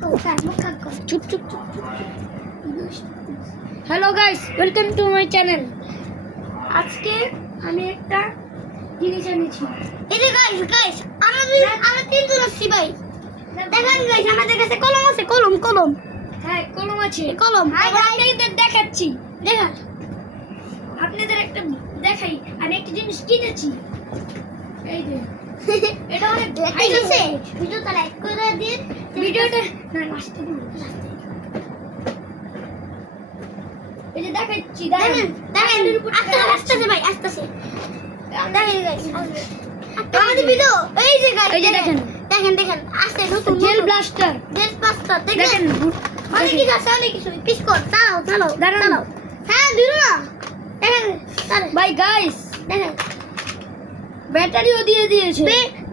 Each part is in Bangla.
চুপ চুপ চুপ। Hello guys, welcome to my channel. আজকে আমি একটা জিনিস এনেছি। এই যে গাইস আমরা তিনজন আসছি ভাই। দেখেন গাইস, আমাদের কাছে কলম আছে, কলম। হ্যাঁ, কলম আছে। কলম আপনাদের দেখাচ্ছি। দেখেন, আপনাদের একটা দেখাই। আমি একটা জিনিস কিনেছি, এই যে এটা অনেক ঠিক আছে। ভিডিওটা লাইক করে দিন। ভিডিওটা না লাস্টে দিন। এই যে দেখাচ্ছি, দেখেন আস্তে ভাই, আস্তে দেখেন গাইস, আমাদের ভিডিও এই যে গাইস, এই যে দেখেন আস্তে নতুন জেল ব্লাস্টার দেখেন দেখেন। অনেক কিছু পিস কর। চালাও দাঁড়ান। হ্যাঁ দিল না। দেখেন ভাই গাইস, দেখেন ব্যাটারিও দিয়ে দিয়েছে।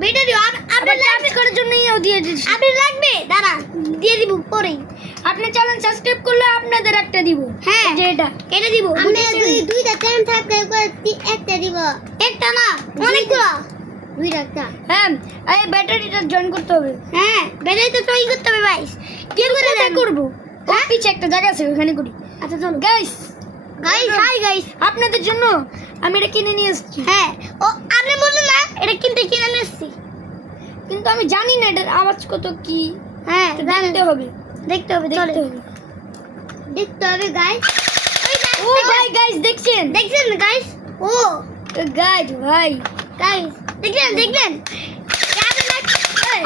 ব্যাটারি আপনার চার্জ করার জন্যও দিয়ে দিয়েছে। আপনি লাগবে, দাঁড়া দিয়ে দিব পরে। আপনি চ্যানেল সাবস্ক্রাইব করলে আপনাদের একটা দিব। হ্যাঁ, যে এটা কেটে দিব। আমরা দুইটা চ্যানেল সাবস্ক্রাইব করে একটা দিব। একটা না, অনেকগুলো। দুইটা। হ্যাঁ, এই ব্যাটারিটা জয়েন করতে হবে। হ্যাঁ, ব্যাটারি তো জয়েন করতে হবে ভাই। কি করে করব? পিছে একটা জায়গা আছে, ওখানে করি। আচ্ছা চলো গাইস, হাই গাইস, আপনাদের জন্য আমি এটা কিনে নিয়ে এসেছি। হ্যাঁ ও আপনি বললেন না এটা কিনতে কিনে নিয়েছি, কিন্তু আমি জানি না এটার আওয়াজ কত কি। হ্যাঁ দেখতে হবে দেখতে হবে গাইস। ও ভাই গাইস, দেখছেন গাইস? ও গাইস ভাই, গাইস দেখলেন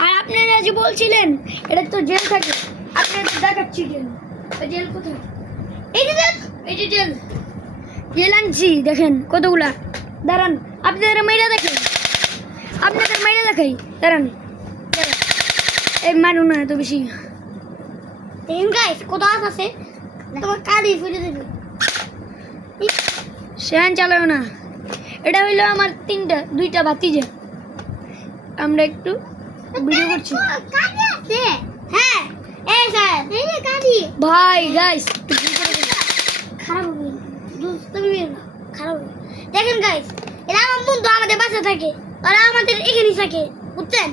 আর আপনারা যে বলছিলেন এটা তো জেল থাকে, আপনাদের দেখাচ্ছি জেল। জেল কোথায়? এই যে জেল আনছি, দেখেন কতগুলা। দাঁড়ান, আপনাদের মেয়েরা দেখেন, দেখাই। দাঁড়ান, এই মারু না এত বেশি। দেখেন গাইস কত আছে, তোমার কাঁদি ফুটে দেবে। সেহান চালাও না। এটা হইলো আমার দুইটা ভাতিজা। আমরা একটু ভিডিও করছি। কাঁদি আছে, হ্যাঁ এই স্যার এই যে কাঁদি। ভাই গাইস, খারাপ হবে না, খারাপ হবে। দেখেন গাইস, এরা আমার বন্ধু, আমাদের বাসা থাকে, ওরা আমাদের এখানেই থাকে, বুঝছেন?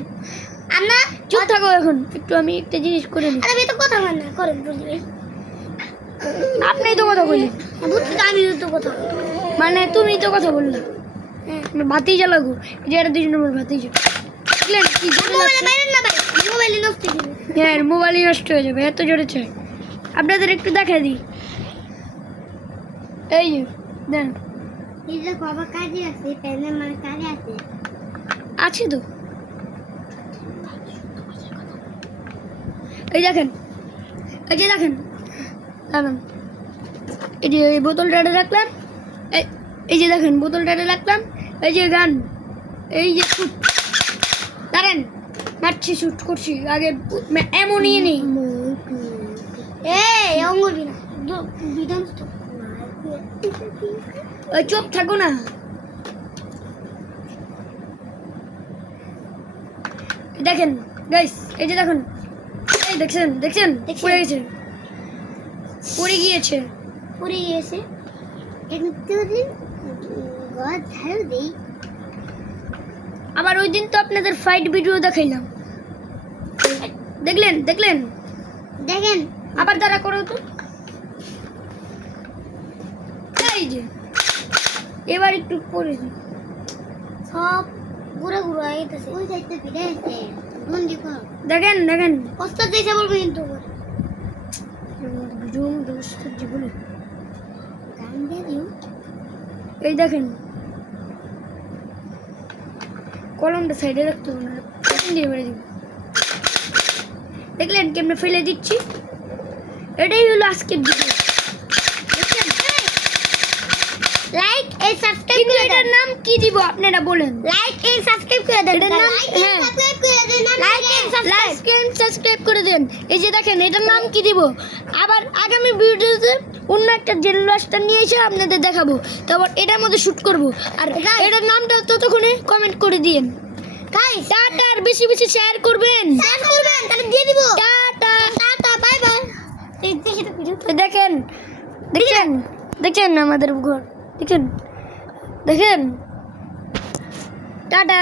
আমরা চুপ থাকো এখন একটু, আমি একটা জিনিস করে নিই। আরে তো কথা বল না, করেন বলি ভাই। আপনিই তো কথা বলি, বুঝছি তো, আমি তো কথা মানে তুমি তো কথা বললে। হ্যাঁ, ভাতিজা লাগু, যে এটা 2 নম্বর ভাতিজা। দেখলেন কি জোরে মোবাইলে লাগছে? মারেন না ভাই, মোবাইলে নষ্ট দিবে। হ্যাঁ, মোবাইলই নষ্ট হয়ে যাবে, এত জোরে চাই। আপনাদের একটু দেখা দিই, এই যে দেন। এই যে বাবা কাজে আছে, পেনে মানে কাজে আছে। আছে তো, এই দেখেন, এই যে দেখেন, দাঁড়ান। এই যে এই বোতলটা রাখলাম, এই যে দেখেন বোতলটা রাখলাম, এই যে গান, এই যে শুট। দাঁড়ান, মারছি, শুট করছি। আগে এমন নিয়ে নেই। এই অঙ্গুরি না, বিধান তো ওই চুপ থাকো না। দেখেন গাইস, এই যে দেখুন, এই দেখছেন পড়ে গিয়েছে। পুরি গিয়েছে। কিন্তু গড হেলদি। আবার ওই দিন তো আপনাদের ফাইট ভিডিও দেখাইলাম, দেখলেন দেখেন আবার তারা করো তো। এই যে এবার একটু পড়েছি, সব ঘুরে আইতেছে। ওই সাইডে ফিরে আসছে, বন্দি কর। দেখেন ওস্তাদ এসে বলবে কিন্তু জীবনে। গান দিয়ে দিও। এই দেখেন, কলমটা সাইডে রাখতে হবে না, দিয়ে মেরে দিব। দেখলেন কেমনে ফেলে দিচ্ছি। এটাই হলো আজকের ভিডিও। লাইক এন্ড সাবস্ক্রাইব করে এটার দেন। নাম কি দিব আপনারা বলেন? লাইক এন্ড সাবস্ক্রাইব করে দেন। এটার নাম হ্যাঁ, সাবস্ক্রাইব করে দেন। লাইক এন্ড সাবস্ক্রাইব করে দেন। এই যে দেখেন, এটার নাম কি দিব? আবার আগামী ভিডিওতে অন্য একটা জেল ব্লাস্টার নিয়ে এসে আপনাদের দেখাবো, তারপর এটার মধ্যে শুট করব। আর এটার নামটা ততক্ষণে কমেন্ট করে দিন। গাইস টাটা, আর বেশি শেয়ার করবেন। তাহলে দিয়ে দিব। Tata, bye bye. এই দেখি তো ভিডিও। দেখছেন আমাদের ঘর, দেখছেন টাটা।